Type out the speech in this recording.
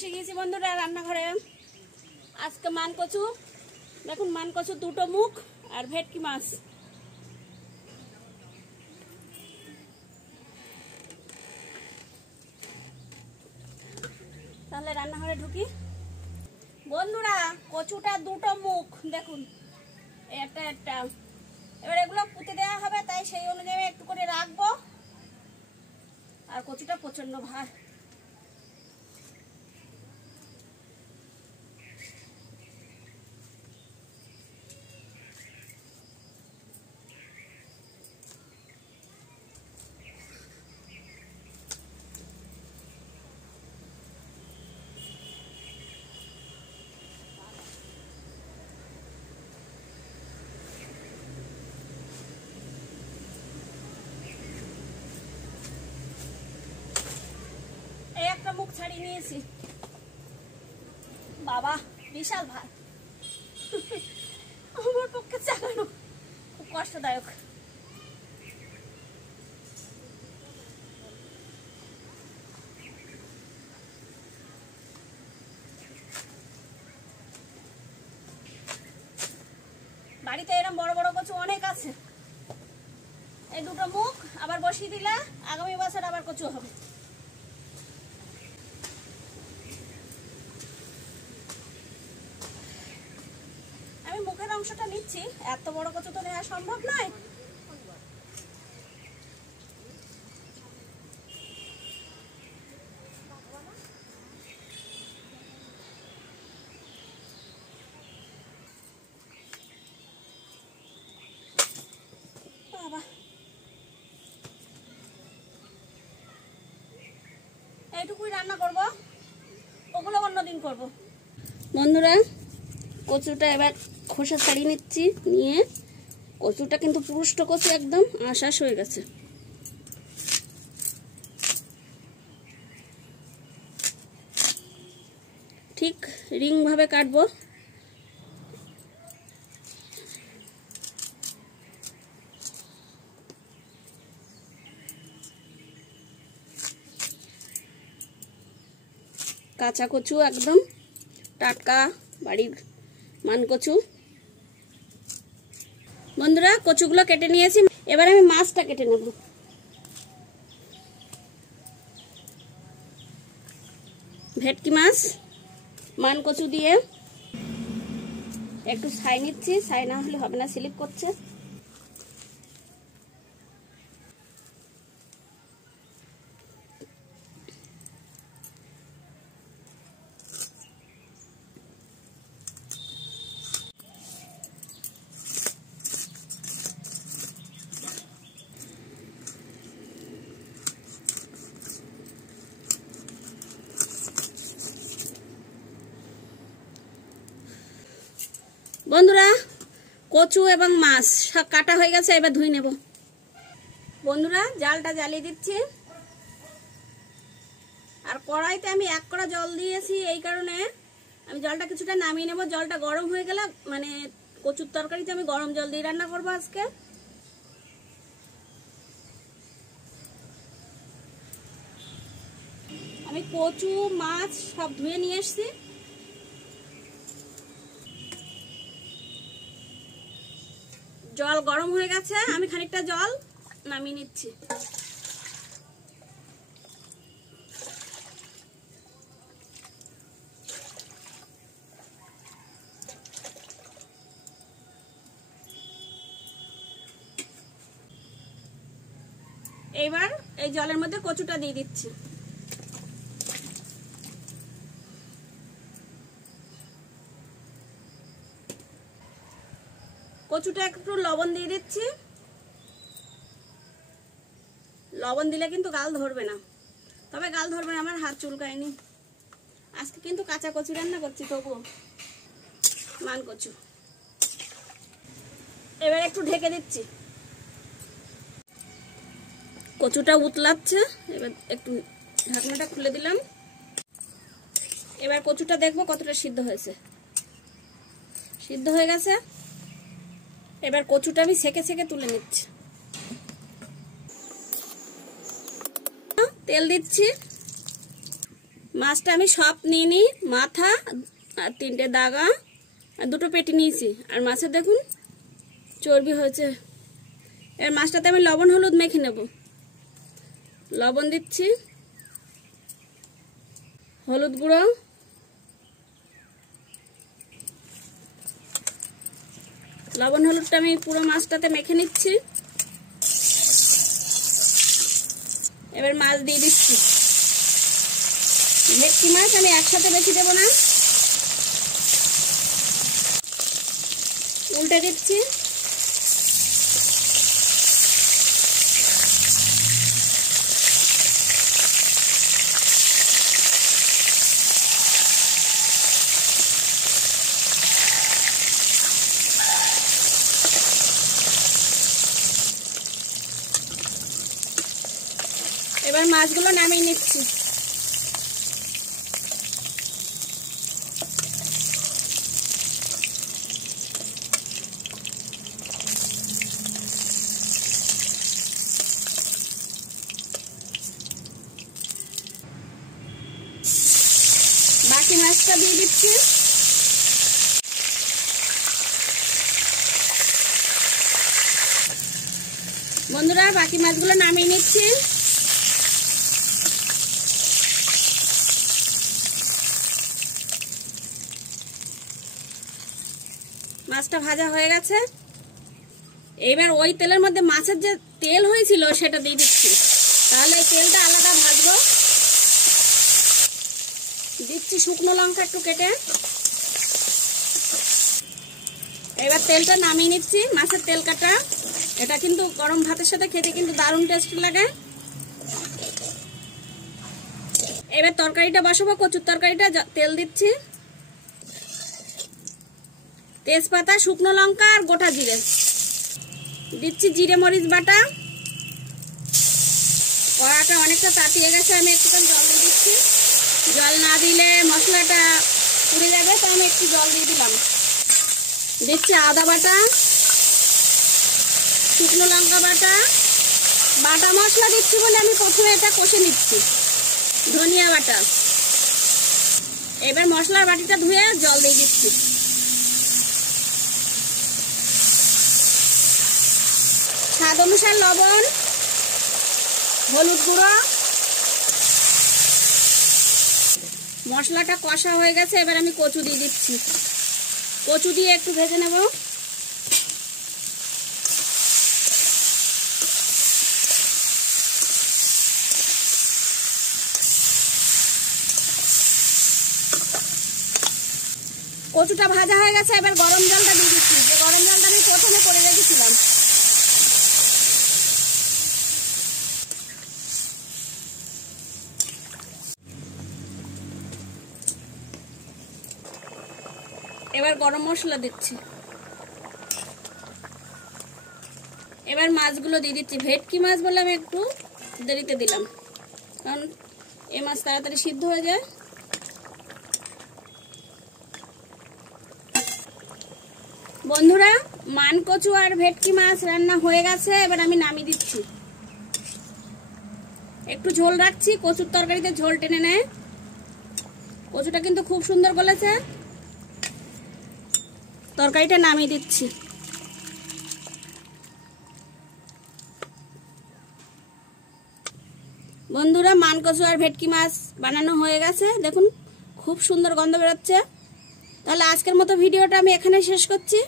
এসে গেছি বন্ধুরা রান্নাঘরে। আজকে মান কচু, দেখুন মান কচু দুটো মুখ আর ভেটকি মাছ। তাহলে রান্নাঘরে ঢুকি বন্ধুরা। কচুটা দুটো মুখ দেখুন, একটা একটা। এবার এগুলো পুঁতে দেওয়া হবে, তাই সেই অনুযায়ী একটু করে রাখবো। আর কচুটা প্রচন্ড ভার। একটা মুখ ছাড়িয়ে নিয়েছি, বাবা বিশাল ভার। আমার পক্ষে চালানো খুব কষ্টদায়ক। বাড়িতে এরকম বড় বড় কচু অনেক আছে। এই দুটো মুখ আবার বসিয়ে দিলে আগামী বছর আবার কচু হবে। আমি মুখের অংশটা নিচ্ছি, এত বড় কচু তো নেওয়া সম্ভব নয়। বাবা, এইটুকুই রান্না করব, ওগুলো অন্যদিন করব। বন্ধুরা কচুটা এবার খোসা ছাড়িয়ে নিচ্ছি। নিয়ে কচুটা কিন্তু পুরুষ্ট কচু, একদম আঁশ হয়ে গেছে। ঠিক রিং ভাবে কাটবো। কাঁচা কচু, একদম টাটকা বাড়ির মান কচু। বন্ধুরা কচুগুলো কেটে নিয়েছি, এবার আমি মাছটা কেটে নেব। ভেটকি মাছ মান কচু দিয়ে একটু ছাই নিচ্ছি, ছাই না হলে হবে না, স্লিপ করছে। বন্ধুরা কচু এবং মাছ সব কাটা হয়ে গেছে, এবার ধুয়ে নেব। বন্ধুরা জালটা জ্বালিয়ে দিচ্ছি, আর কড়াইতে আমি 1 কড়া জল দিয়েছি। এই কারণে আমি জলটা কিছুটা নামিয়ে নেব। জলটা গরম হয়ে গেলে, মানে কচুর তরকারিতে আমি গরম জল দিয়ে রান্না করবো আজকে। আমি কচু মাছ সব ধুয়ে নিয়ে এসেছি। জল গরম হয়ে গেছে, আমি খানিকটা জল নামিয়ে নিচ্ছি। এইবার এই জলের মধ্যে কচুটা দিয়ে দিচ্ছি। কচুটা একটু লবণ দিয়ে দিচ্ছি। লবণ দিলে কিন্তু গাল ধরবে না, তবে গাল ধরবে না, আমার হাত চুলকায়নি। আজকে কিন্তু কাঁচা কচু রান্না করছি, তবুও মান কচু। এবার একটু ঢেকে দিচ্ছি। কচুটা উতলাচ্ছে, এবার একটু ঢাকনাটা খুলে দিলাম। এবার কচুটা দেখবো কতটা সিদ্ধ হয়েছে। সিদ্ধ হয়ে গেছে। এবার কচুটা আমি সেকে সেকে তুলে নিচ্ছি। তেল দিচ্ছি, মাছটা আমি সব নিয়ে নিই, মাথা আর 3টে দাগা আর 2টো পেটি নিয়েছি। আর মাছের দেখুন চর্বি হয়েছে। এর মাছটাতে আমি লবণ হলুদ মেখে নেব। লবণ দিচ্ছি, হলুদ গুঁড়ো, লবণ হলুদটা আমি পুরো মাছটাতে মেখে নিচ্ছি। এবার মাছ দিয়ে দিচ্ছি। ভেটকি মাছ আমি একসাথে বেশি দেবো না, উল্টে দিচ্ছি। এবার মাছগুলো নামিয়ে নিচ্ছি। বাকি মাছটা দিয়ে দিচ্ছি। বন্ধুরা বাকি মাছগুলো নামিয়ে নিচ্ছি। মাছটা ভাজা হয়ে গেছে। এবার ওই তেলের মধ্যে মাছের যে তেল হয়েছিল সেটা দিয়ে দিচ্ছি, তাহলে এই তেলটা আলাদা ভাজবো। দিচ্ছি শুকনো লঙ্কা একটু কেটে। এবার তেলটা নামিয়ে নিচ্ছি। মাছের তেল কাটা, এটা কিন্তু গরম ভাতের সাথে খেতে কিন্তু দারুণ টেস্ট লাগে। এবার তরকারিটা বসাবো। কচুর তরকারিটা তেল দিচ্ছি, তেজপাতা, শুকনো লঙ্কা আর গোটা জিরে দিচ্ছি, জিরে মরিচ বাটা। কড়াটা অনেকটা তাতিয়ে গেছে, আমি একটুখানি জল দিয়ে দিচ্ছি। জল না দিলে মশলাটা পুড়ে যাবে, তো আমি একটু জল দিয়ে দিলাম। দিচ্ছি আদা বাটা, শুকনো লঙ্কা বাটা, বাটা মশলা দিচ্ছি বলে আমি প্রথমে এটা কষে নিচ্ছি। ধনিয়া বাটা। এবার মশলার বাটিটা ধুয়ে জল দিয়ে দিচ্ছি। স্বাদ অনুসার লবণ, হলুদ গুঁড়ো। মশলাটা কষা হয়ে গেছে, এবার আমি কচু দিয়ে দিচ্ছি। কচু দিয়ে একটু ভেজে নেব। কচুটা ভাজা হয়ে গেছে, এবার গরম জলটা দিয়ে দিচ্ছি, যে গরম জলটা আমি প্রথমে করে রেখেছিলাম। এবার গরম মশলা দিচ্ছি। এবার মাছগুলো দিয়ে দিচ্ছি। ভেটকি মাছ বলে আমি একটু দেরিতে দিলাম, কারণ এই মাছ তাড়াতাড়ি সিদ্ধ হয়ে যায়। বন্ধুরা মান কচু আর ভেটকি মাছ রান্না হয়ে গেছে, এবার আমি নামিয়ে দিচ্ছি। একটু ঝোল রাখছি, কচুর তরকারিতে ঝোল টেনে নেয়। কচুটা কিন্তু খুব সুন্দর গলেছে। তরকারিটা নামিয়ে দিচ্ছি। বন্ধুরা মান কচু আর ভেটকি মাছ বানানো হয়ে গেছে, দেখুন খুব সুন্দর গন্ধ বেরোচ্ছে। তাহলে আজকের মতো ভিডিওটা আমি এখানে শেষ করছি।